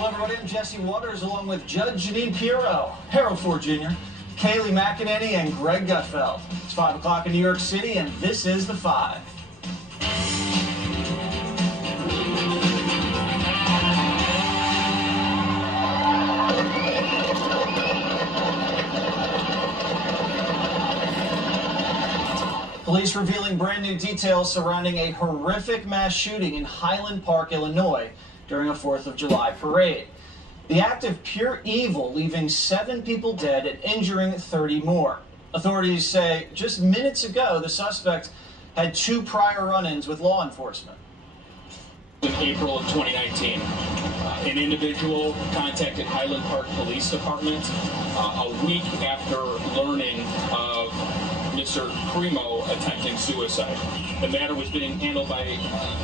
Hello, everybody. I'm Jesse Waters, along with Judge Janine Pirro, Harold Ford Jr., Kayleigh McEnany, and Greg Gutfeld. It's 5 o'clock in New York City, and this is The Five. Police revealing brand new details surrounding a horrific mass shooting in Highland Park, Illinois, during a 4th of July parade. The act of pure evil, leaving 7 people dead and injuring 30 more. Authorities say just minutes ago, the suspect had 2 prior run-ins with law enforcement. In April of 2019, an individual contacted Highland Park Police Department a week after learning of Mr. Crimo attempting suicide. The matter was being handled by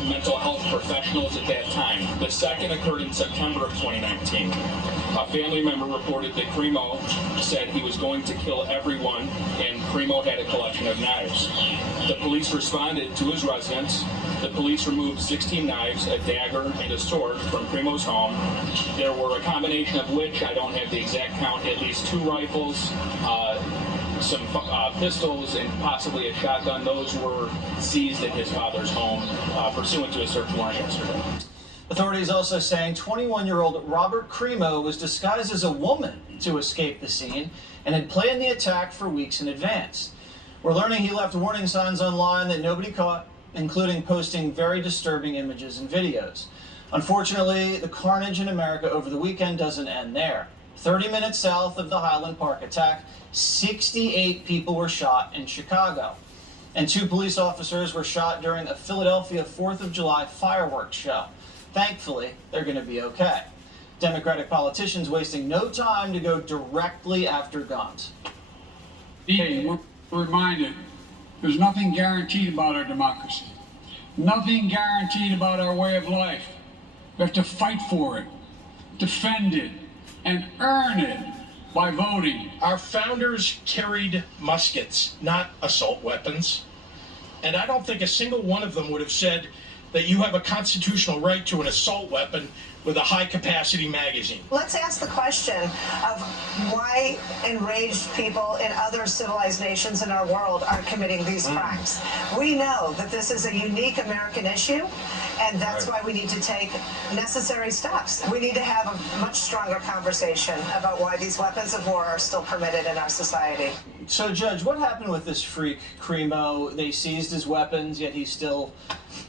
mental health professionals at that time. The second occurred in September of 2019. A family member reported that Crimo said he was going to kill everyone, and Crimo had a collection of knives. The police responded to his residence. The police removed 16 knives, a dagger, and a sword from Crimo's home. There were a combination of which, I don't have the exact count, at least 2 rifles, some pistols, and possibly a shotgun. Those were seized at his father's home pursuant to a search warrant yesterday. Authorities also saying 21-year-old Robert Crimo was disguised as a woman to escape the scene and had planned the attack for weeks in advance. We're learning he left warning signs online that nobody caught, including posting very disturbing images and videos. Unfortunately, the carnage in America over the weekend doesn't end there. 30 minutes south of the Highland Park attack, 68 people were shot in Chicago. And 2 police officers were shot during a Philadelphia 4th of July fireworks show. Thankfully, they're going to be okay. Democratic politicians wasting no time to go directly after guns. Hey, we're reminded there's nothing guaranteed about our democracy. Nothing guaranteed about our way of life. We have to fight for it, defend it, and earn it by voting. Our founders carried muskets, not assault weapons. And I don't think a single one of them would have said that you have a constitutional right to an assault weapon with a high-capacity magazine. Let's ask the question of why enraged people in other civilized nations in our world are committing these crimes. We know that this is a unique American issue, and that's why we need to take necessary steps. We need to have a much stronger conversation about why these weapons of war are still permitted in our society. So, Judge, what happened with this freak, Crimo? They seized his weapons, yet he still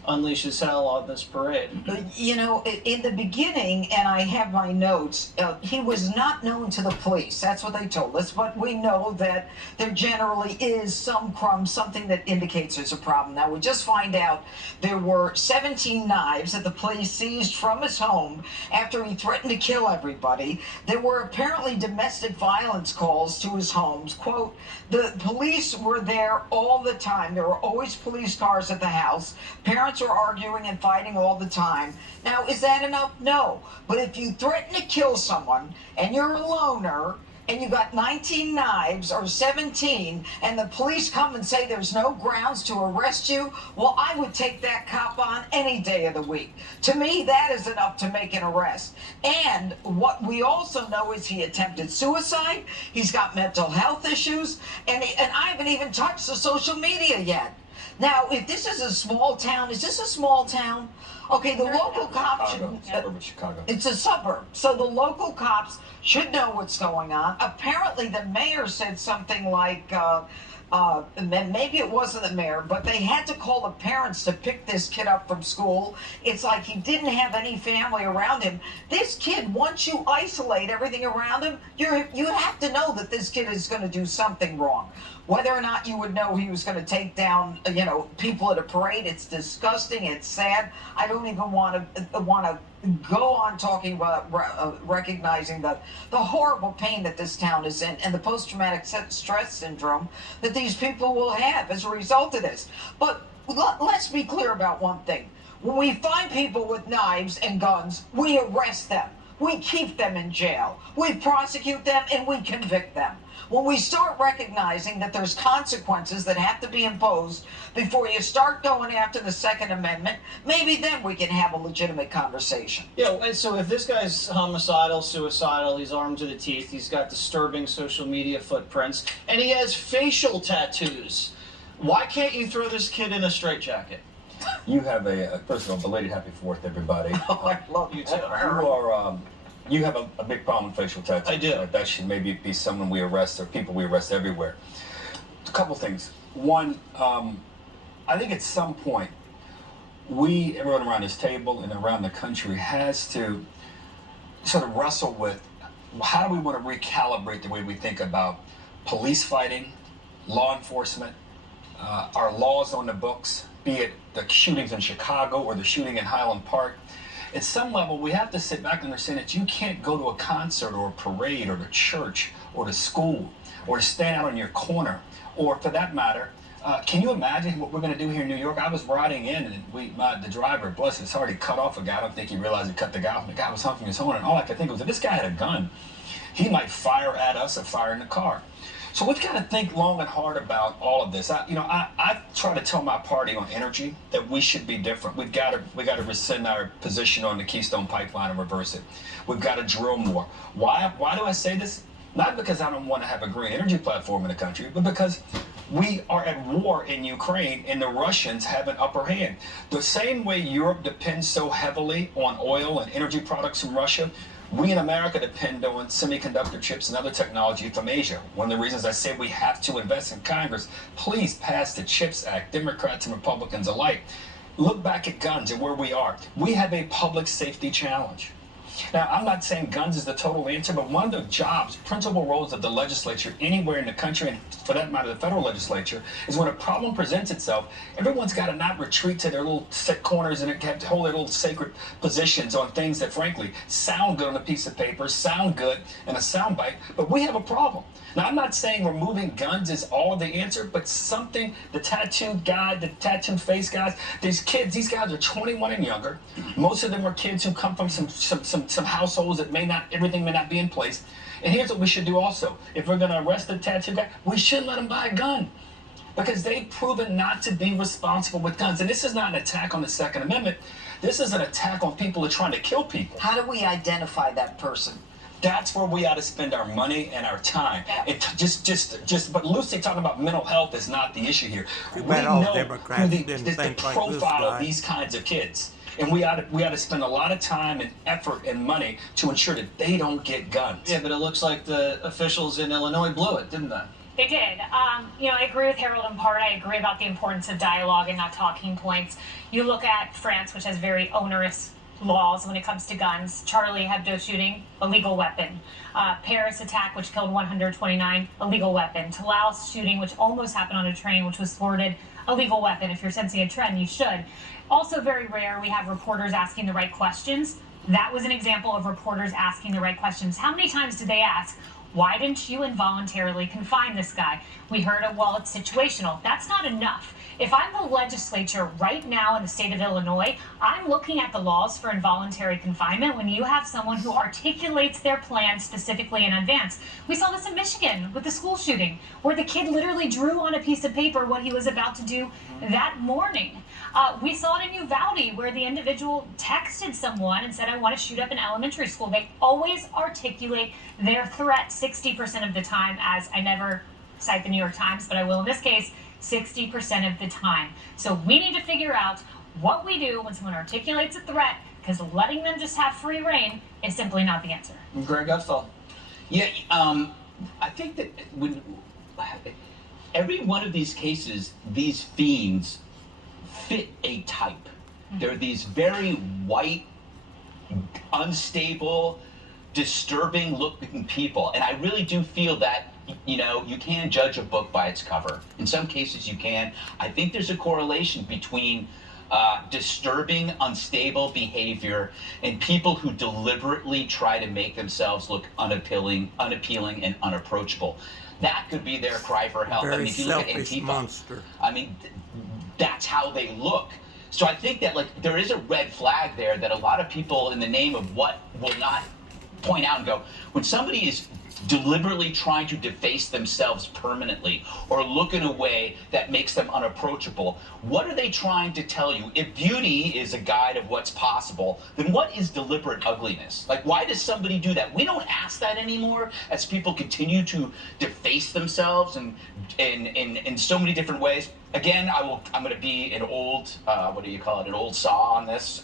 unleashes hell on this parade. You know, in the beginning, and I have my notes, he was not known to the police. That's what they told us. But we know that there generally is some crumbs, something that indicates there's a problem. Now, we just find out there were 17 knives that the police seized from his home after he threatened to kill everybody. There were apparently domestic violence calls to his homes. Quote, the police were there all the time. There were always police cars at the house. Parents were arguing and fighting all the time. Now, is that enough? No. But if you threaten to kill someone and you're a loner and you got 19 knives or 17 and the police come and say there's no grounds to arrest you, well, I would take that cop on any day of the week. To me, that is enough to make an arrest. And what we also know is he attempted suicide. He's got mental health issues. And I haven't even touched the social media yet. Now, if this is a small town, is this a small town? Okay, the local cops Chicago. It's a suburb, so the local cops should know what's going on. Apparently, the mayor said something like, maybe it wasn't the mayor, but they had to call the parents to pick this kid up from school. It's like he didn't have any family around him. This kid, once you isolate everything around him, you have to know that this kid is going to do something wrong. Whether or not you would know he was going to take down, people at a parade, it's disgusting. It's sad. I don't even want to go on talking about recognizing the horrible pain that this town is in and the post-traumatic stress syndrome that these people will have as a result of this. But let's be clear about one thing. When we find people with knives and guns, we arrest them. we keep them in jail. We prosecute them and we convict them. When we start recognizing that there's consequences that have to be imposed before you start going after the Second Amendment, maybe then we can have a legitimate conversation. Yeah, and so if this guy's homicidal, suicidal, he's armed to the teeth, he's got disturbing social media footprints, and he has facial tattoos, why can't you throw this kid in a straitjacket? You have first of all, belated happy 4th, everybody. Oh, I love You too. You have a big problem with facial tattoos. I do. That should maybe be someone we arrest or people we arrest everywhere. A couple things. One, I think at some point, everyone around this table and around the country has to sort of wrestle with how do we want to recalibrate the way we think about police fighting, law enforcement, our laws on the books, be it the shootings in Chicago or the shooting in Highland Park. At some level, we have to sit back and understand that you can't go to a concert or a parade or to church or to school or to stand out on your corner, or for that matter, can you imagine what we're going to do here in New York? I was riding in and the driver, bless his heart, he cut off a guy. I don't think he realized he cut the guy off. The guy was honking his horn, and all I could think was, if this guy had a gun, he might fire at us or fire in the car. So we've got to think long and hard about all of this. I try to tell my party on energy that we should be different. We got to rescind our position on the Keystone Pipeline and reverse it. We've got to drill more. Why do I say this? Not because I don't want to have a green energy platform in the country, but because we are at war in Ukraine and the Russians have an upper hand. The same way Europe depends so heavily on oil and energy products from Russia, we in America depend on semiconductor chips and other technology from Asia. One of the reasons I say we have to invest in Congress, please pass the CHIPS Act, Democrats and Republicans alike. Look back at guns and where we are. We have a public safety challenge. Now, I'm not saying guns is the total answer, but one of the jobs, principal roles of the legislature anywhere in the country, and for that matter, the federal legislature, is when a problem presents itself, everyone's got to not retreat to their little set corners and have to hold their little sacred positions on things that, frankly, sound good on a piece of paper, sound good in a soundbite, but we have a problem. Now, I'm not saying removing guns is all of the answer, but something, the tattooed guy, the tattooed face guys, these kids, these guys are 21 and younger. Most of them are kids who come from some households that everything may not be in place. And here's what we should do also. If we're going to arrest the tattooed guy, we shouldn't let him buy a gun, because they've proven not to be responsible with guns. And this is not an attack on the Second Amendment. This is an attack on people who are trying to kill people. How do we identify that person? That's where we ought to spend our money and our time. Yeah. But Lucy talking about mental health is not the issue here. We all know Democrats the didn't think like this profile of guy. these kinds of kids. And we ought to spend a lot of time and effort and money to ensure that they don't get guns. Yeah, but it looks like the officials in Illinois blew it, didn't they? They did. I agree with Harold in part. I agree about the importance of dialogue and not talking points. You look at France, which has very onerous laws when it comes to guns. Charlie Hebdo shooting, illegal weapon. Paris attack, which killed 129, illegal weapon. Toulouse shooting, which almost happened on a train, which was thwarted, illegal weapon. If you're sensing a trend, you should. Also very rare, we have reporters asking the right questions. That was an example of reporters asking the right questions. How many times did they ask, why didn't you involuntarily confine this guy? We heard, well, it's situational. That's not enough. If I'm the legislature right now in the state of Illinois, I'm looking at the laws for involuntary confinement when you have someone who articulates their plan specifically in advance. We saw this in Michigan with the school shooting, where the kid literally drew on a piece of paper what he was about to do that morning. We saw it in Uvalde, where the individual texted someone and said, I want to shoot up an elementary school. They always articulate their threat 60% of the time, as I never cite the New York Times, but I will in this case, 60% of the time. So we need to figure out what we do when someone articulates a threat, because letting them just have free reign is simply not the answer. Greg Gutfeld. Yeah, I think that when every one of these cases, these fiends fit a type. They're these very white, unstable, disturbing looking people. And I really do feel that, you can't judge a book by its cover. In some cases you can. I think there's a correlation between disturbing, unstable behavior and people who deliberately try to make themselves look unappealing and unapproachable. That could be their cry for help. Very if you look at selfish Antifa, monster. That's how they look. So I think that there is a red flag there that a lot of people in the name of what will not point out and go, when somebody is deliberately trying to deface themselves permanently or look in a way that makes them unapproachable, what are they trying to tell you? If beauty is a guide of what's possible, then what is deliberate ugliness? Like, why does somebody do that? We don't ask that anymore as people continue to deface themselves and in so many different ways. Again, I'm going to be an old, an old saw on this.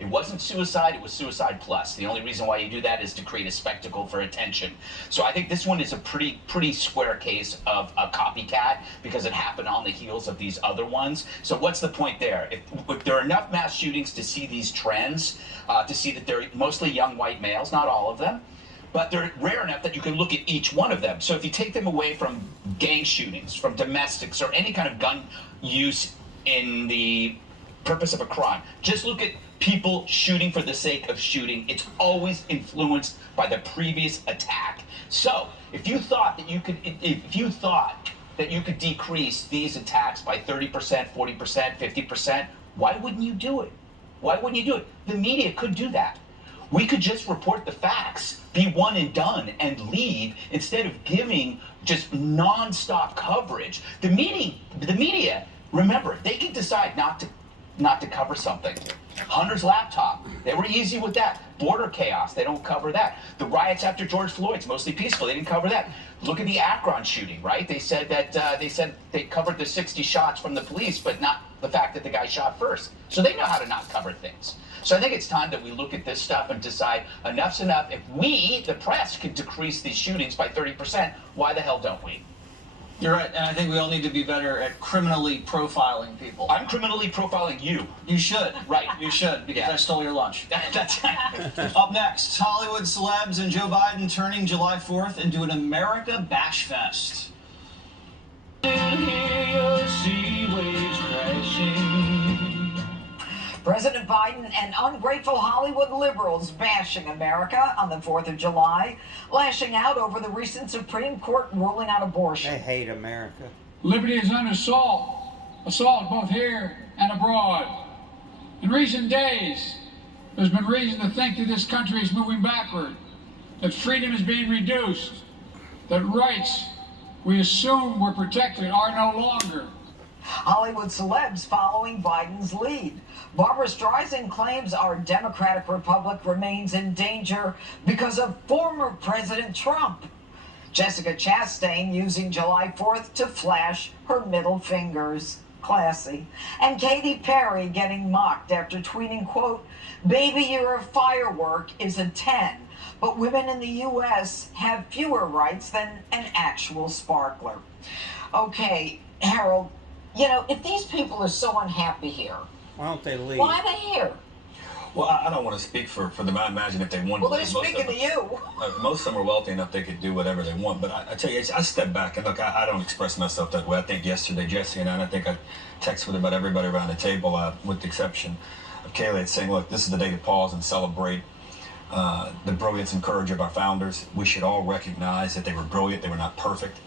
It wasn't suicide, it was suicide plus. The only reason why you do that is to create a spectacle for attention. So I think this one is a pretty square case of a copycat because it happened on the heels of these other ones. So what's the point there? If there are enough mass shootings to see these trends, to see that they're mostly young white males, not all of them, but they're rare enough that you can look at each one of them. So if you take them away from gang shootings, from domestics, or any kind of gun use in the purpose of a crime, just look at people shooting for the sake of shooting. It's always influenced by the previous attack. So if you thought that you could decrease these attacks by 30%, 40%, 50%, why wouldn't you do it? Why wouldn't you do it? The media could do that. We could just report the facts, be one and done, and leave instead of giving just nonstop coverage. The media, remember, they can decide not to cover something. Hunter's laptop, they were easy with that. Border chaos, they don't cover that. The riots after George Floyd's mostly peaceful, they didn't cover that. Look at the Akron shooting, right? They said they covered the 60 shots from the police, but not the fact that the guy shot first. So they know how to not cover things. So I think it's time that we look at this stuff and decide enough's enough. If we, the press, could decrease these shootings by 30%, why the hell don't we? You're right, and I think we all need to be better at criminally profiling people. I'm criminally profiling you. You should. Right. You should, because I stole your lunch. That's Up next, Hollywood celebs and Joe Biden turning July 4th into an America Bash Fest. President Biden and ungrateful Hollywood liberals bashing America on the 4th of July, lashing out over the recent Supreme Court ruling on abortion. They hate America. Liberty is under assault both here and abroad. In recent days, there's been reason to think that this country is moving backward, that freedom is being reduced, that rights we assume were protected are no longer. Hollywood celebs following Biden's lead. Barbara Streisand claims our democratic republic remains in danger because of former President Trump. Jessica Chastain using July 4th to flash her middle fingers. Classy. And Katy Perry getting mocked after tweeting, quote, "Baby, you're a firework" is a 10, but women in the U.S. have fewer rights than an actual sparkler. Okay, Harold, you know, if these people are so unhappy here, Why don't they leave? why are they here? Well, I don't want to speak for them. I imagine if they wanted Well, to, they're most of speaking them- to you. Most of them are wealthy enough they could do whatever they want. But I tell you, I step back and look, I don't express myself that way. I think yesterday, Jesse and I think I texted with about everybody around the table, with the exception of Kaylee, saying, look, this is the day to pause and celebrate the brilliance and courage of our founders. We should all recognize that they were brilliant. They were not perfect.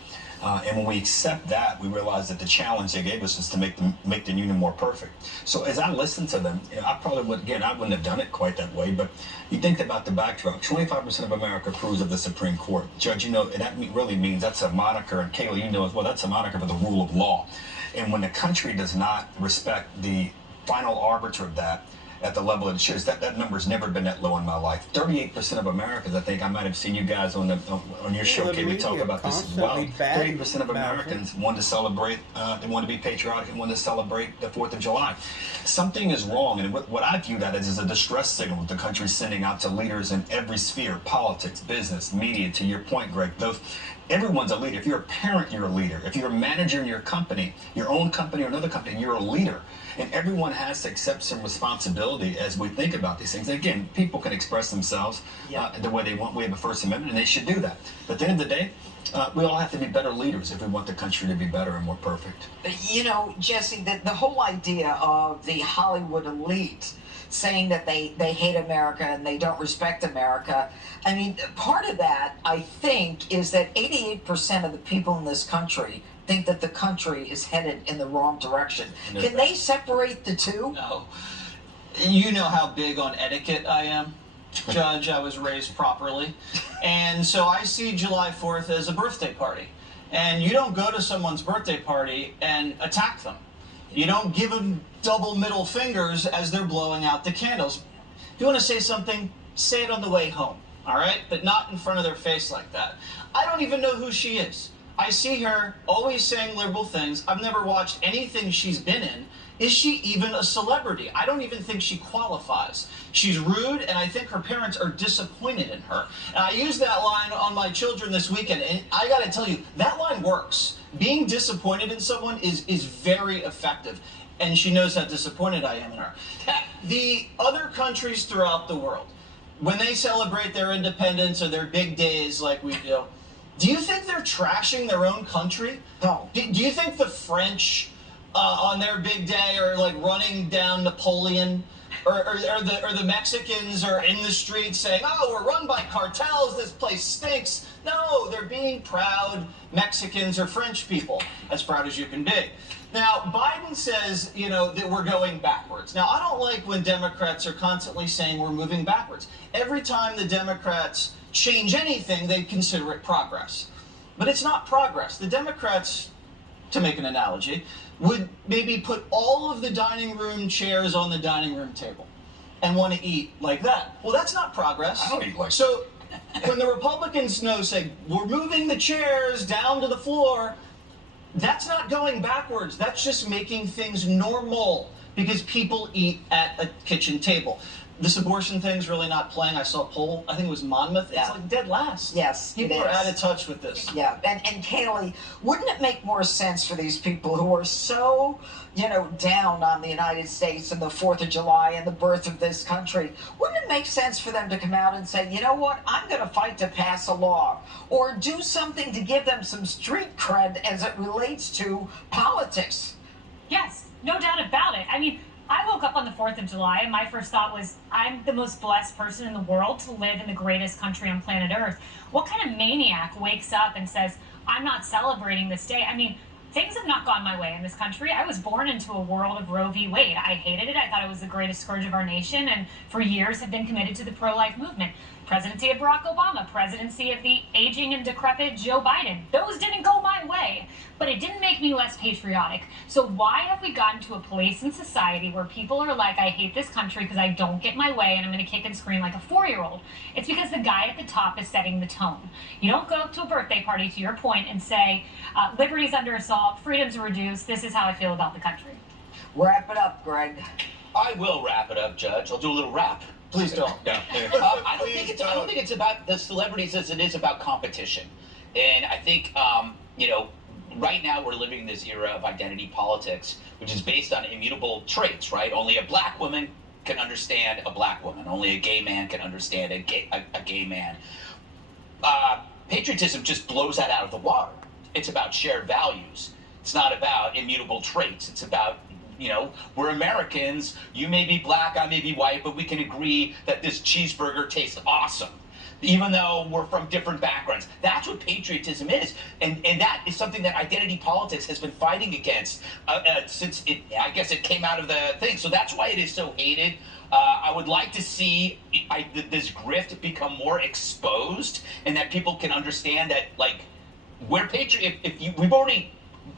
And when we accept that, we realize that the challenge they gave us is to make the union more perfect. So as I listen to them, you know, I probably would, again, I wouldn't have done it quite that way, but you think about the backdrop. 25% of America approves of the Supreme Court. Judge, you know, that really means that's a moniker, and Kayla, you know as well, that's a moniker for the rule of law. And when the country does not respect the final arbiter of that, at the level it should, that number's never been that low in my life. 38% of Americans, I think I might have seen you guys on your show, the Katie, talk media about this as well. constantly bad 30% of about Americans want to celebrate, they want to be patriotic and want to celebrate the 4th of July. Something is wrong, and what I view that as is a distress signal that the country's sending out to leaders in every sphere, politics, business, media, to your point, Greg. Everyone's a leader. If you're a parent, you're a leader. If you're a manager in your company, your own company or another company, you're a leader. And everyone has to accept some responsibility as we think about these things. And again, people can express themselves the way they want. We have a First Amendment, and they should do that. But at the end of the day, we all have to be better leaders if we want the country to be better and more perfect. You know, Jesse, the whole idea of the Hollywood elite saying that they hate America and they don't respect America. I mean, part of that, I think, is that 88% of the people in this country think that the country is headed in the wrong direction. Can they separate the two? No. You know how big on etiquette I am. Judge. I was raised properly. And so I see July 4th as a birthday party. And you don't go to someone's birthday party and attack them. You don't give them double middle fingers as they're blowing out the candles. If you want to say something, say it on the way home, all right? But not in front of their face like that. I don't even know who she is. I see her always saying liberal things. I've never watched anything she's been in. Is she even a celebrity? I don't even think she qualifies. She's rude, and I think her parents are disappointed in her. And I used that line on my children this weekend, and I gotta tell you, that line works. Being disappointed in someone is very effective, and she knows how disappointed I am in her. The other countries throughout the world, when they celebrate their independence or their big days like we do you think they're trashing their own country? No. Do you think the French on their big day are like running down Napoleon? Or the Mexicans are in the streets saying, oh, we're run by cartels, this place stinks. No, they're being proud Mexicans or French people, as proud as you can be. Now, Biden says, that we're going backwards. Now, I don't like when Democrats are constantly saying we're moving backwards. Every time the Democrats change anything, they consider it progress. But it's not progress. The Democrats, to make an analogy, would maybe put all of the dining room chairs on the dining room table and want to eat like that. Well, that's not progress. I don't eat like that. So when the Republicans say, we're moving the chairs down to the floor, that's not going backwards. That's just making things normal because people eat at a kitchen table. This abortion thing's really not playing. I saw a poll. I think it was Monmouth. It's like dead last. Yes, People are out of touch with this. Yeah, and Kaylee, wouldn't it make more sense for these people who are so, down on the United States and the 4th of July and the birth of this country, wouldn't it make sense for them to come out and say, you know what, I'm going to fight to pass a law or do something to give them some street cred as it relates to politics? Yes, no doubt about it. I mean, I woke up on the 4th of July and my first thought was, I'm the most blessed person in the world to live in the greatest country on planet Earth. What kind of maniac wakes up and says, I'm not celebrating this day? I mean, things have not gone my way in this country. I was born into a world of Roe v. Wade. I hated it. I thought it was the greatest scourge of our nation, and for years have been committed to the pro-life movement. Presidency of Barack Obama, presidency of the aging and decrepit Joe Biden. Those didn't go my way, but it didn't make me less patriotic. So why have we gotten to a place in society where people are like, I hate this country because I don't get my way and I'm going to kick and scream like a 4-year-old? It's because the guy at the top is setting the tone. You don't go to a birthday party, to your point, and say, liberty's under assault, freedom's reduced, this is how I feel about the country. Wrap it up, Greg. I will wrap it up, Judge. I'll do a little rap. Please don't. No. I don't think it's about the celebrities as it is about competition. And I think, right now we're living in this era of identity politics, which is based on immutable traits, right? Only a black woman can understand a black woman. Only a gay man can understand a gay man. Patriotism just blows that out of the water. It's about shared values. It's not about immutable traits. It's about we're Americans, you may be black, I may be white, but we can agree that this cheeseburger tastes awesome, even though we're from different backgrounds. That's what patriotism is. And that is something that identity politics has been fighting against since I guess it came out of the thing. So that's why it is so hated. I would like to see this grift become more exposed and that people can understand that, we're we've already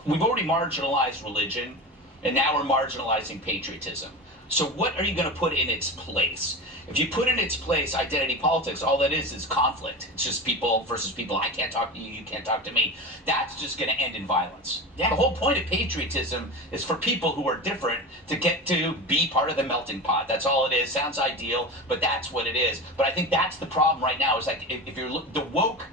marginalized religion, and now we're marginalizing patriotism. So what are you going to put in its place? If you put in its place identity politics, all that is conflict. It's just people versus people. I can't talk to you, you can't talk to me. That's just going to end in violence. Yeah. The whole point of patriotism is for people who are different to get to be part of the melting pot. That's all it is. Sounds ideal, but that's what it is. But I think that's the problem right now is if you're the woke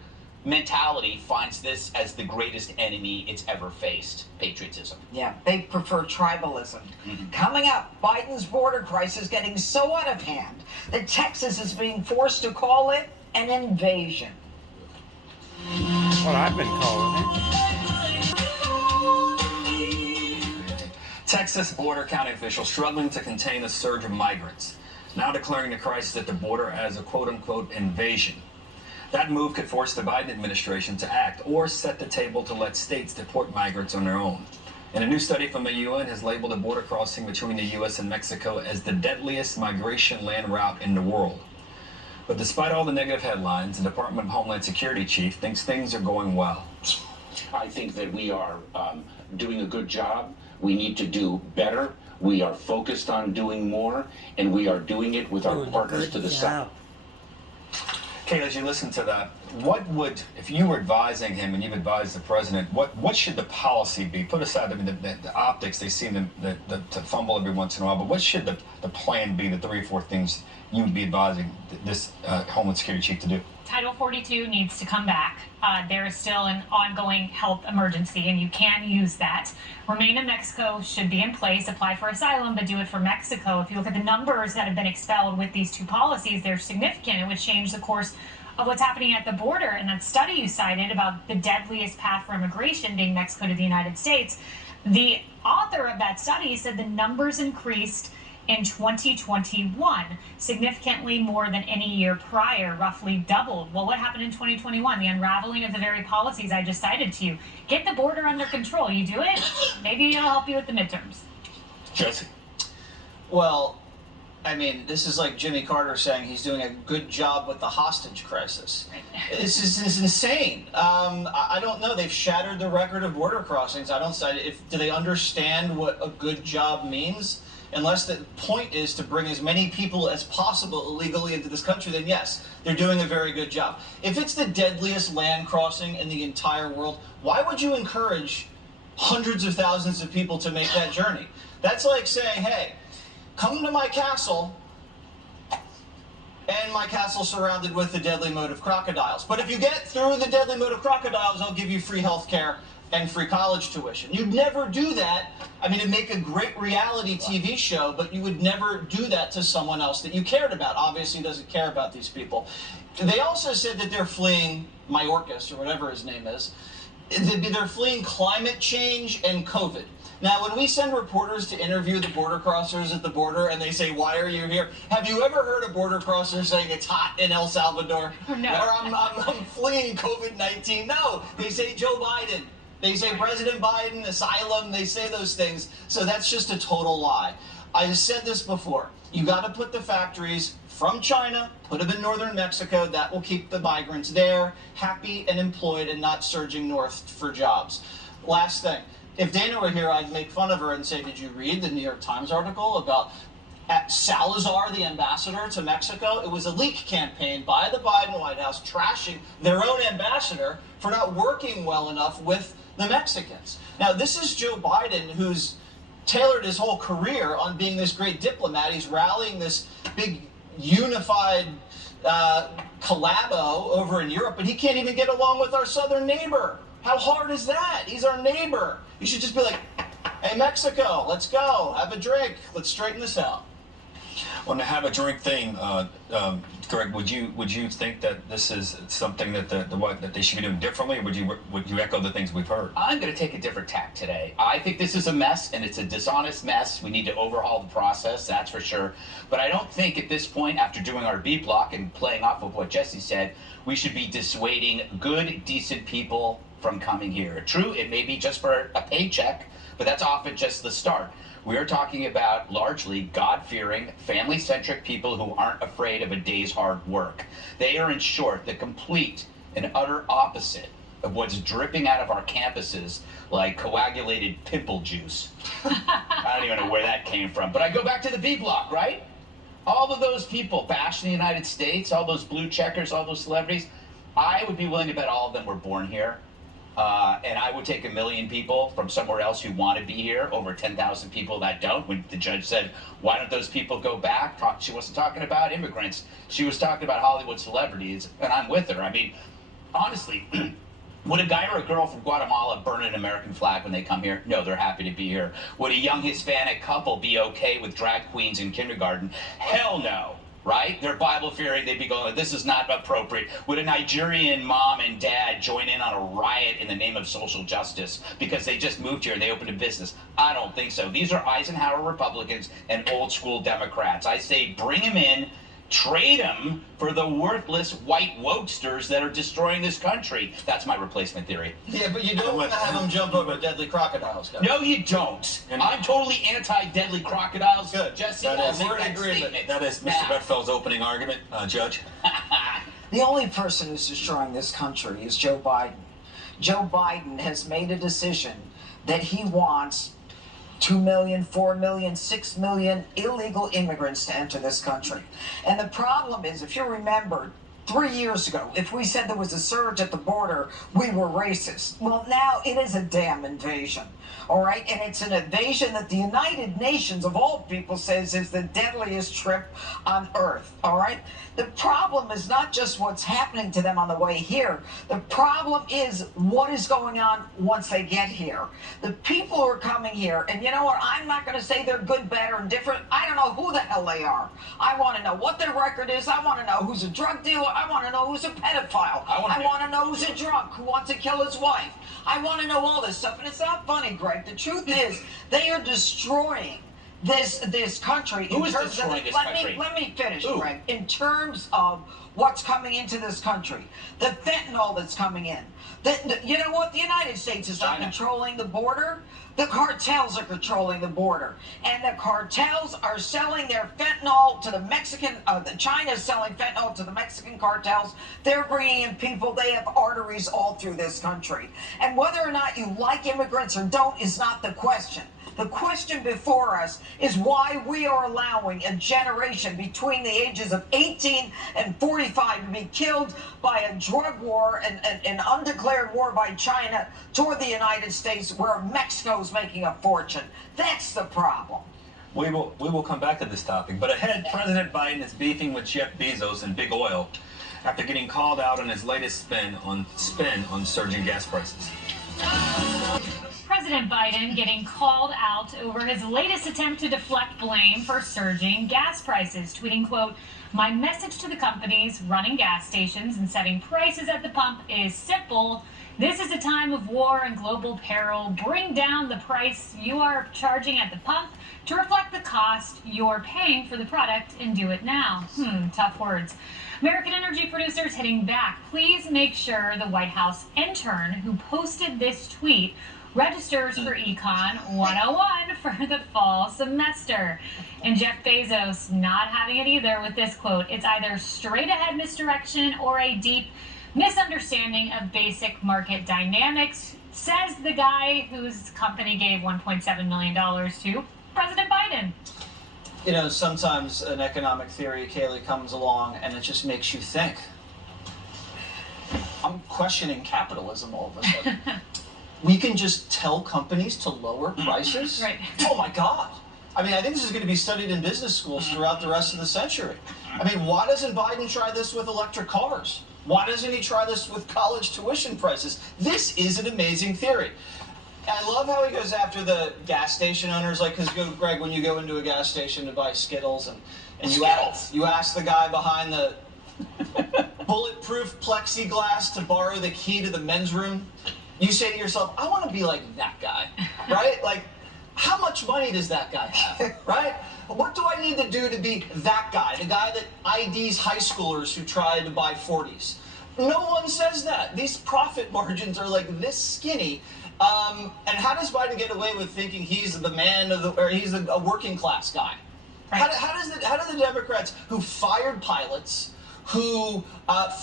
mentality finds this as the greatest enemy it's ever faced, patriotism. Yeah, they prefer tribalism. Mm-hmm. Coming up, Biden's border crisis getting so out of hand that Texas is being forced to call it an invasion. What I've been calling it. Texas border county officials struggling to contain a surge of migrants, now declaring the crisis at the border as a quote-unquote invasion. That move could force the Biden administration to act or set the table to let states deport migrants on their own. And a new study from the UN has labeled a border crossing between the U.S. and Mexico as the deadliest migration land route in the world. But despite all the negative headlines, the Department of Homeland Security chief thinks things are going well. I think that we are doing a good job. We need to do better. We are focused on doing more, and we are doing it with our partners to the south. Kate, as you listen to that, what would, if you were advising him and you've advised the president, what should the policy be? Put aside the optics, they seem to fumble every once in a while, but what should the plan be, the 3 or 4 things you would be advising this Homeland Security chief to do? Title 42 needs to come back. There is still an ongoing health emergency, and you can use that. Remain in Mexico should be in place. Apply for asylum, but do it for Mexico. If you look at the numbers that have been expelled with these 2 policies, they're significant. It would change the course of what's happening at the border. And that study you cited about the deadliest path for immigration being Mexico to the United States, the author of that study said the numbers increased in 2021, significantly more than any year prior, roughly doubled. Well, what happened in 2021? The unraveling of the very policies I just cited to you. Get the border under control. You do it, maybe it'll help you with the midterms. Jesse? Well, I mean, this is like Jimmy Carter saying he's doing a good job with the hostage crisis. This is insane. I don't know. They've shattered the record of border crossings. Do they understand what a good job means? Unless the point is to bring as many people as possible illegally into this country, then yes, they're doing a very good job. If it's the deadliest land crossing in the entire world, why would you encourage hundreds of thousands of people to make that journey? That's like saying, hey, come to my castle, and my castle's surrounded with the deadly mode of crocodiles. But if you get through the deadly mode of crocodiles, I'll give you free health care and free college tuition. You'd never do that. I mean, it'd make a great reality TV show, but you would never do that to someone else that you cared about. Obviously, he doesn't care about these people. They also said that they're fleeing Mayorkas, or whatever his name is. They're fleeing climate change and COVID. Now, when we send reporters to interview the border crossers at the border and they say, why are you here? Have you ever heard a border crosser saying it's hot in El Salvador? No. Or I'm fleeing COVID-19? No, they say Joe Biden. They say President Biden, asylum, they say those things. So that's just a total lie. I said this before. You got to put the factories from China, put them in northern Mexico. That will keep the migrants there, happy and employed and not surging north for jobs. Last thing. If Dana were here, I'd make fun of her and say, did you read the New York Times article about Salazar, the ambassador to Mexico? It was a leak campaign by the Biden White House trashing their own ambassador for not working well enough with the Mexicans. Now, this is Joe Biden, who's tailored his whole career on being this great diplomat. He's rallying this big unified collabo over in Europe, but he can't even get along with our southern neighbor. How hard is that? He's our neighbor. You should just be like, hey, Mexico, let's go, have a drink, let's straighten this out. On the have a drink thing, Greg, would you think that this is something that that they should be doing differently, or would you echo the things we've heard? I'm going to take a different tack today. I think this is a mess, and it's a dishonest mess. We need to overhaul the process, that's for sure. But I don't think at this point, after doing our B block and playing off of what Jesse said, we should be dissuading good, decent people from coming here. True, it may be just for a paycheck, but that's often just the start. We are talking about largely God-fearing, family-centric people who aren't afraid of a day's hard work. They are, in short, the complete and utter opposite of what's dripping out of our campuses like coagulated pimple juice. I don't even know where that came from. But I go back to the B block, right? All of those people bashing the United States, all those blue checkers, all those celebrities, I would be willing to bet all of them were born here. And I would take 1 million people from somewhere else who want to be here over 10,000 people that don't. When the judge said, why don't those people go back? She wasn't talking about immigrants. She was talking about Hollywood celebrities, and I'm with her. I mean, honestly, would a guy or a girl from Guatemala burn an American flag when they come here? No, they're happy to be here. Would a young Hispanic couple be okay with drag queens in kindergarten? Hell no. Right? They're Bible-fearing. They'd be going, this is not appropriate. Would a Nigerian mom and dad join in on a riot in the name of social justice because they just moved here and they opened a business? I don't think so. These are Eisenhower Republicans and old-school Democrats. I say bring them in, trade them for the worthless white wokesters that are destroying this country. That's my replacement theory. Yeah, but you don't want to have them jump over deadly crocodiles, guys. No, you don't. I'm totally anti-deadly crocodiles. Good. Jesse, That I'll is- make we're in that agreement. statement. That is Mr. Now. Redfield's opening argument, Judge. The only person who's destroying this country is Joe Biden. Joe Biden has made a decision that he wants 2 million, 4 million, 6 million illegal immigrants to enter this country. And the problem is, if you remember, 3 years ago, if we said there was a surge at the border, we were racist. Well, now it is a damn invasion. All right, and it's an invasion that the United Nations, of all people, says is the deadliest trip on earth. All right, the problem is not just what's happening to them on the way here. The problem is what is going on once they get here. The people who are coming here, and you know what? I'm not going to say they're good, bad, or indifferent. I don't know who the hell they are. I want to know what their record is. I want to know who's a drug dealer. I want to know who's a pedophile. I want to know who's a drunk who wants to kill his wife. I want to know all this stuff, and it's not funny, Greg. The truth is, they are destroying this country. Who is destroying this country? Let me finish, Who? Greg. In terms of what's coming into this country, the fentanyl that's coming in. You know what? The United States is not China. controlling the border. The cartels are controlling the border, and the cartels are selling their fentanyl to the Mexican. China's selling fentanyl to the Mexican cartels. They're bringing in people. They have arteries all through this country, and whether or not you like immigrants or don't is not the question. The question before us is why we are allowing a generation between the ages of 18 and 45 to be killed by a drug war and an undeclared war by China toward the United States, where Mexico is making a fortune. That's the problem. We will come back to this topic, but ahead, President Biden is beefing with Jeff Bezos and big oil after getting called out on his latest spin on surging gas prices. President Biden getting called out over his latest attempt to deflect blame for surging gas prices, tweeting, quote, "My message to the companies running gas stations and setting prices at the pump is simple. This is a time of war and global peril. Bring down the price you are charging at the pump to reflect the cost you're paying for the product, and do it now." Tough words. American energy producers hitting back. Please make sure the White House intern who posted this tweet registers for Econ 101 for the fall semester. And Jeff Bezos not having it either with this quote. It's either straight ahead misdirection or a deep misunderstanding of basic market dynamics, says the guy whose company gave $1.7 million to President Biden. You know, sometimes an economic theory, Kaylee, comes along and it just makes you think. I'm questioning capitalism all of a sudden. We can just tell companies to lower prices? Right. Oh my God. I mean, I think this is going to be studied in business schools throughout the rest of the century. I mean, why doesn't Biden try this with electric cars? Why doesn't he try this with college tuition prices? This is an amazing theory. I love how he goes after the gas station owners, like, because, Greg, when you go into a gas station to buy Skittles and you ask the guy behind the bulletproof plexiglass to borrow the key to the men's room, you say to yourself, I want to be like that guy, right? Like, how much money does that guy have, right? What do I need to do to be that guy, the guy that IDs high schoolers who try to buy 40s? No one says that. These profit margins are like this skinny. And how does Biden get away with thinking he's the man of the, or he's a working class guy? How do the Democrats who fired pilots, who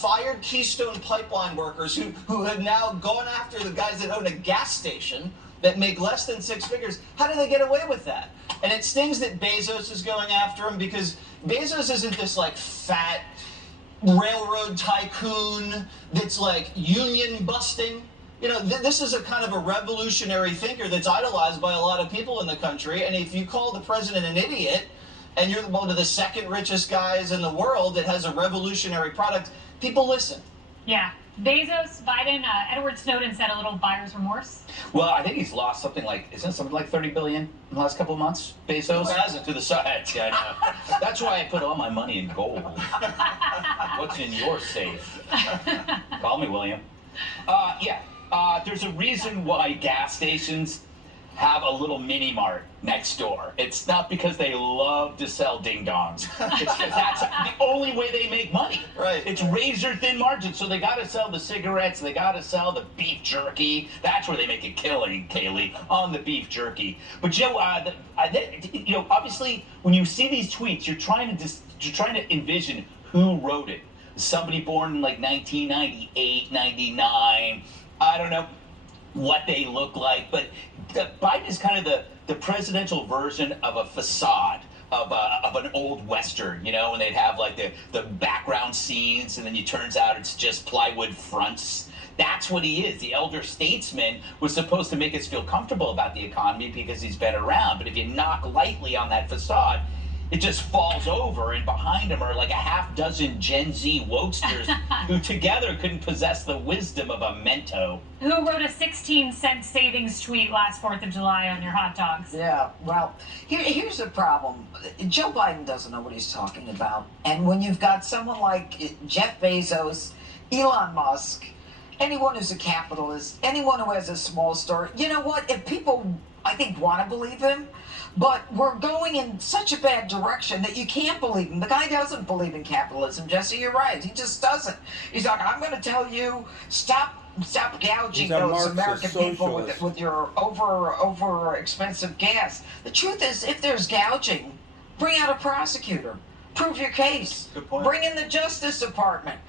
fired Keystone Pipeline workers, who have now gone after the guys that own a gas station that make less than six figures, how do they get away with that? And it stings that Bezos is going after him, because Bezos isn't this like fat railroad tycoon that's like union busting. You know, this is a kind of a revolutionary thinker that's idolized by a lot of people in the country. And if you call the president an idiot, and you're one of the second richest guys in the world that has a revolutionary product, people listen. Yeah. Bezos, Biden, Edward Snowden said a little buyer's remorse. Well, I think he's lost something like, isn't it something like $30 billion in the last couple of months? Bezos? Who hasn't? To the side. Yeah, I know. That's why I put all my money in gold. What's in your safe? Call me, William. There's a reason why gas stations have a little mini mart next door. It's not because they love to sell ding dongs. It's because that's the only way they make money. Right. It's razor thin margins. So they got to sell the cigarettes. They got to sell the beef jerky. That's where they make a killing, Kaylee, on the beef jerky. But Joe, obviously, when you see these tweets, you're trying to envision who wrote it. Somebody born in like 1998, 99. I don't know what they look like, but Biden is kind of the presidential version of a facade of an old Western, when they'd have like the background scenes and then it turns out it's just plywood fronts. That's what he is. The elder statesman was supposed to make us feel comfortable about the economy because he's been around, but if you knock lightly on that facade, it just falls over, and behind him are like a half dozen Gen Z wokesters who together couldn't possess the wisdom of a Mento. Who wrote a 16-cent savings tweet last 4th of July on your hot dogs? Yeah, well, here's the problem. Joe Biden doesn't know what he's talking about. And when you've got someone like Jeff Bezos, Elon Musk, anyone who's a capitalist, anyone who has a small store, you know what? If people, I think, want to believe him, but we're going in such a bad direction that you can't believe him. The guy doesn't believe in capitalism, Jesse. You're right. He just doesn't. He's like, I'm going to tell you, stop gouging those American people with your over expensive gas. The truth is, if there's gouging, bring out a prosecutor. Prove your case. Good point. Bring in the Justice Department.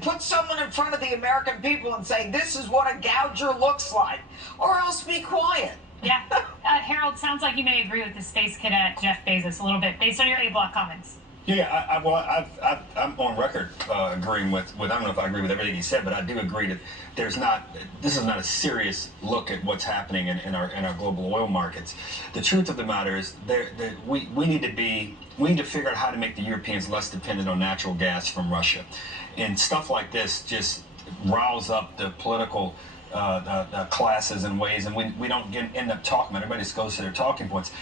Put someone in front of the American people and say, this is what a gouger looks like. Or else be quiet. Yeah. Harold, sounds like you may agree with the space cadet Jeff Bezos a little bit based on your A-block comments. Yeah, I'm on record agreeing with. I don't know if I agree with everything he said, but I do agree that this is not a serious look at what's happening in our global oil markets. The truth of the matter is, we need to figure out how to make the Europeans less dependent on natural gas from Russia, and stuff like this just riles up the political classes and ways, and we don't end up talking. Everybody just goes to their talking points.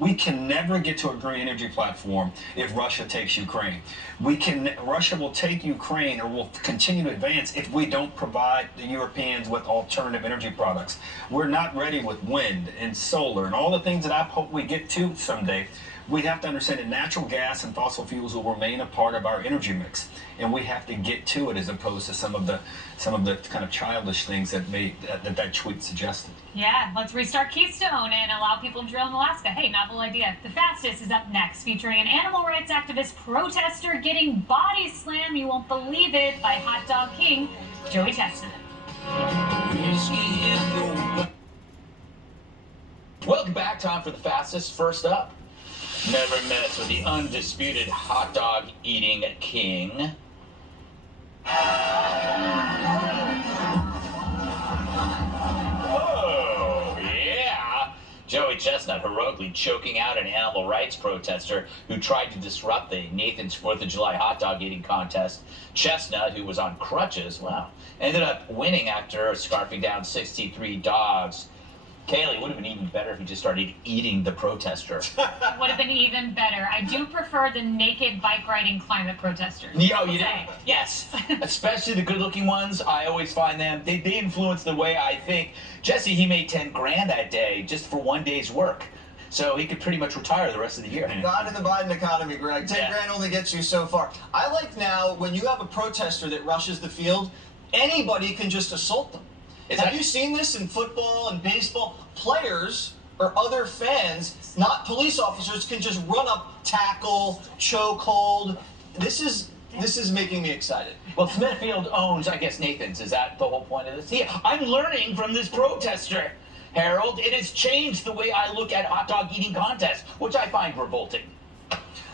We can never get to a green energy platform if Russia takes Ukraine. Russia will take Ukraine, or will continue to advance, if we don't provide the Europeans with alternative energy products. We're not ready with wind and solar and all the things that I hope we get to someday. We have to understand that natural gas and fossil fuels will remain a part of our energy mix, and we have to get to it, as opposed to some of the kind of childish things that tweet suggested. Yeah, let's restart Keystone and allow people to drill in Alaska. Hey, novel idea. The Fastest is up next, featuring an animal rights activist protester getting body slammed, you won't believe it, by Hot Dog King Joey Chestnut. Welcome back. Time for the Fastest. First up, never mess with the undisputed hot dog eating king. Oh, yeah. Joey Chestnut heroically choking out an animal rights protester who tried to disrupt the Nathan's 4th of July hot dog eating contest. Chestnut, who was on crutches, ended up winning after scarfing down 63 dogs. Kaylee, would have been even better if you just started eating the protester. Would have been even better. I do prefer the naked bike riding climate protesters. Yes. Especially the good-looking ones. I always find them. They influence the way I think. Jesse, he made 10 grand that day just for one day's work. So he could pretty much retire the rest of the year. Not in the Biden economy, Greg. 10 grand only gets you so far. I like now, when you have a protester that rushes the field, anybody can just assault them. Have you seen this in football and baseball? Players or other fans, not police officers, can just run up, tackle, chokehold. This is making me excited. Well, Smithfield owns, I guess, Nathan's. Is that the whole point of this? Yeah, I'm learning from this protester, Harold. It has changed the way I look at hot dog eating contests, which I find revolting.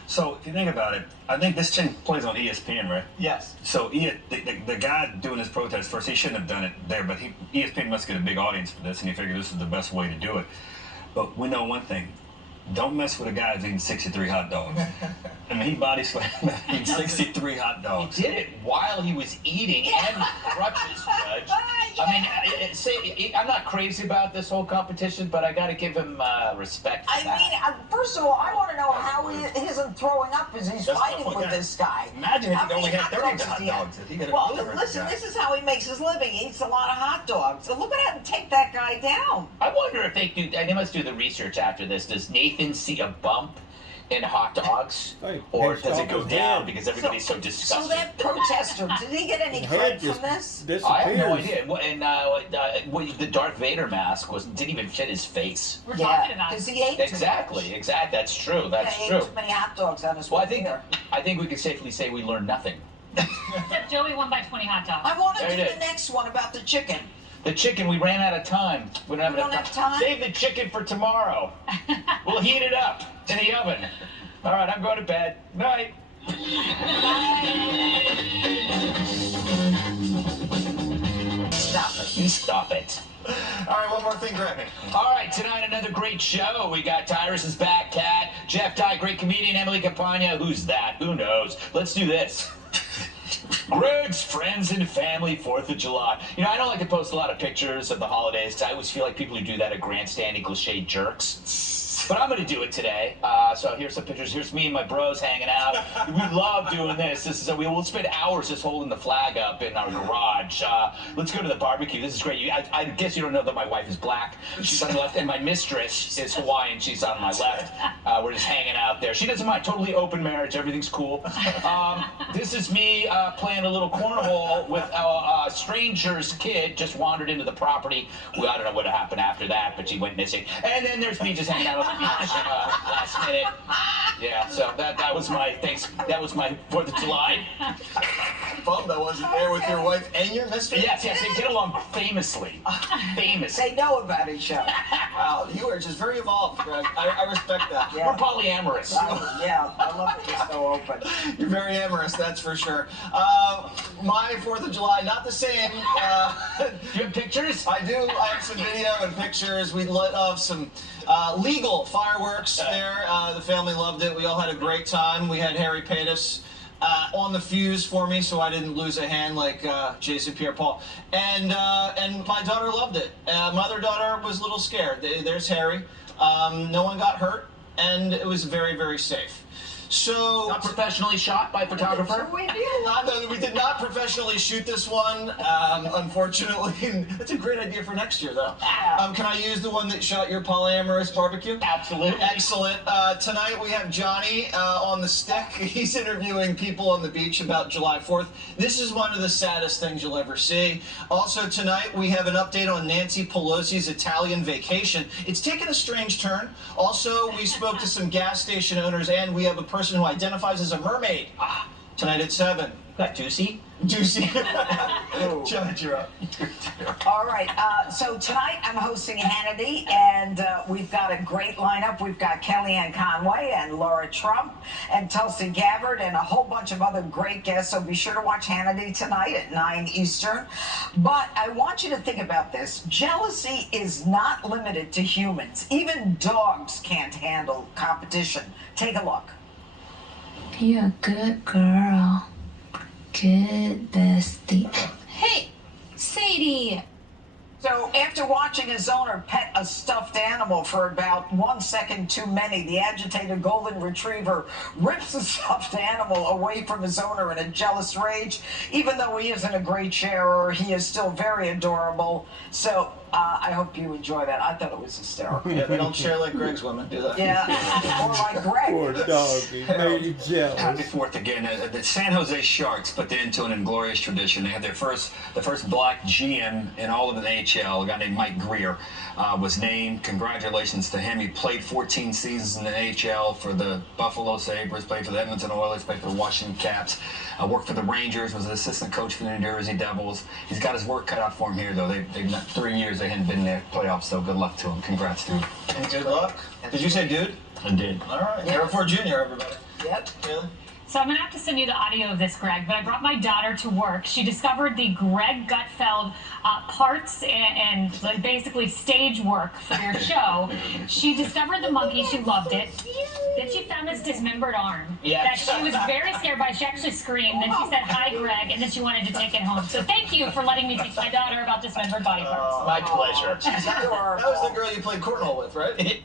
So if you think about it, I think this thing plays on ESPN, right? Yes. So the guy doing his protest first, he shouldn't have done it there, but ESPN must get a big audience for this, and he figured this is the best way to do it. But we know one thing: don't mess with a guy who's eating 63 hot dogs. I mean, he body slammed eating 63 hot dogs. He did it while he was eating and with crutches, Judge. I mean, I'm not crazy about this whole competition, but I got to give him respect for I that. mean, first of all, I want to know how he isn't throwing up as he's fighting with this guy. Imagine if How he only many had 30 does hot he have? dogs. If he had a Well, delivery listen, guy. this is how he makes his living. He eats a lot of hot dogs. So look at him take that guy down. I wonder if they must do the research after this. Does Nathan see a bump in hot dogs? Hey, Or head does it off go his down head. because everybody's so So disgusted? that protester, did he get any Head cred just from this? disappears. I have no idea. And the Darth Vader mask didn't even fit his face. We're talking about because it. he ate too Exactly. much. That's true. That's He true. ate too many hot dogs on his Well, way here. I think we can safely say we learned nothing. Except Joey won by 20 hot dogs. I want to There do it the is. next one about the chicken. The chicken, we ran out of time. We don't We don't have time? Save the chicken for tomorrow. We'll heat it up in the oven. All right, I'm going to bed. Night. Stop it. Stop it. All right, one more thing, Greg. All right, tonight another great show. We got Tyrus is back, Cat, Jeff Dye, great comedian, Emily Campagna. Who's that? Who knows? Let's do this. Greg's friends and family, 4th of July. You know, I don't like to post a lot of pictures of the holidays because I always feel like people who do that are grandstanding cliche jerks. But I'm going to do it today. So here's some pictures. Here's me and my bros hanging out. We love doing this. We'll spend hours just holding the flag up in our garage. Let's go to the barbecue. This is great. I guess you don't know that my wife is black. She's on the left, and my mistress is Hawaiian. She's on my left. We're just hanging out there. She doesn't mind. Totally open marriage. Everything's cool. This is me playing a little cornhole with a stranger's kid. Just wandered into the property. Well, I don't know what happened after that, but she went missing. And then there's me just hanging out on the beach last minute. Yeah, so that was my thanks. That was my 4th of July. Bummed I wasn't there with your wife and your mistress. Yes, they get along famously. They know about each other. Wow, you are just very evolved, Greg. I respect that. Yeah. We're polyamorous. Yeah, I love that you're so open. You're very amorous, that's for sure. My 4th of July, not the same. You have pictures? I do. I have some video and pictures. We lit off some legal fireworks there. The family loved it. We all had a great time. We had Harry Paytas on the fuse for me, so I didn't lose a hand like Jason Pierre-Paul. And my daughter loved it. My other daughter was a little scared. There's Harry. No one got hurt, and it was very, very safe. So Not professionally shot by a photographer? We did. no, we did not professionally shoot this one, unfortunately. That's a great idea for next year, though. Can I use the one that shot your polyamorous barbecue? Absolutely. Excellent. Tonight we have Johnny on the stick. He's interviewing people on the beach about July 4th. This is one of the saddest things you'll ever see. Also tonight we have an update on Nancy Pelosi's Italian vacation. It's taken a strange turn. Also, we spoke to some gas station owners, and we have a person who identifies as a mermaid. Tonight at 7. Got Juicy? Juicy. Janet, you're up. All right. So tonight I'm hosting Hannity, and we've got a great lineup. We've got Kellyanne Conway and Laura Trump and Tulsi Gabbard and a whole bunch of other great guests. So be sure to watch Hannity tonight at 9 Eastern. But I want you to think about this. Jealousy is not limited to humans. Even dogs can't handle competition. Take a look. You're a good girl. Good bestie. Hey, Sadie. So after watching his owner pet a stuffed animal for about 1 second too many, the agitated golden retriever rips the stuffed animal away from his owner in a jealous rage. Even though he isn't a great sharer, he is still very adorable. So I hope you enjoy that. I thought it was hysterical. Yeah, we don't share like Greg's women, do that. Yeah, or like Greg. Poor dog. He made you jealous. Happy 4th again. The San Jose Sharks put into an inglorious tradition. They had the first black GM in all of the NHL, a guy named Mike Greer, was named. Congratulations to him. He played 14 seasons in the NHL for the Buffalo Sabres, played for the Edmonton Oilers, played for the Washington Caps, worked for the Rangers, was an assistant coach for the New Jersey Devils. He's got his work cut out for him here, though. They've got 3 years they hadn't been in the playoffs, so good luck to him. Congrats, dude. And good luck. Did you say dude? I did. All right. Air 4 Junior, everybody. Yep. Really? So I'm gonna have to send you the audio of this, Greg. But I brought my daughter to work. She discovered the Greg Gutfeld parts and basically stage work for your show. She discovered the monkey. She loved it. Then she found this dismembered arm that she was very scared by. She actually screamed. Then she said, "Hi, Greg," and then she wanted to take it home. So thank you for letting me teach my daughter about dismembered body parts. My pleasure. That was the girl you played cornhole with, right?